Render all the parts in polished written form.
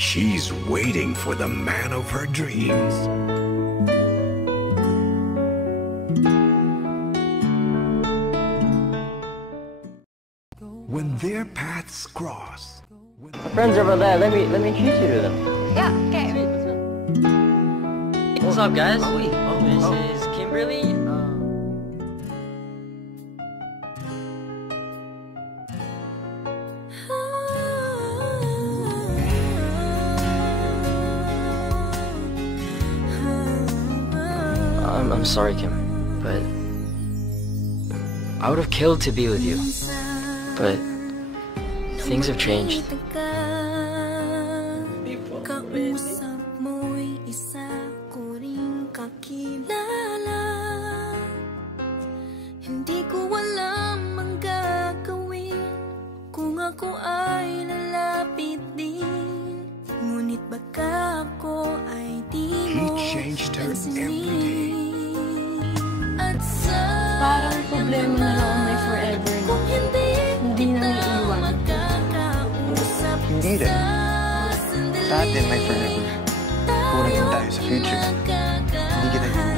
She's waiting for the man of her dreams. When their paths cross. My friends are over there. Let me introduce you to them. Yeah, okay. What's up, guys? This is Kimberly. I'm sorry, Kim, but I would have killed to be with you, but things have changed. Hindi ko alam ang gagawin kung ako ay lalapit din. Ngunit baka ako ay di mo pansinin. At Parang problema na lang may forever na. Hindi na naiiwan. Hindi rin. Sa atin may forever. Kunin tayo sa future. Hindi kita yun.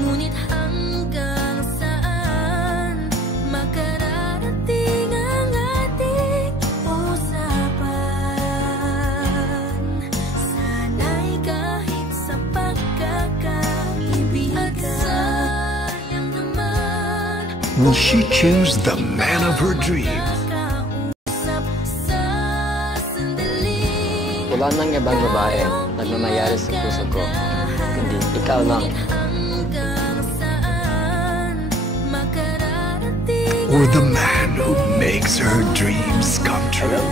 Ngunit hanggang saan makararating ang ating usapan? Sana'y kahit sa pagkakaibigan. At sayang naman Will she choose the man of her dreams? Wala nang ibang babae nagmamayari sa puso ko, kundi ikaw lang. Or the man who makes her dreams come true?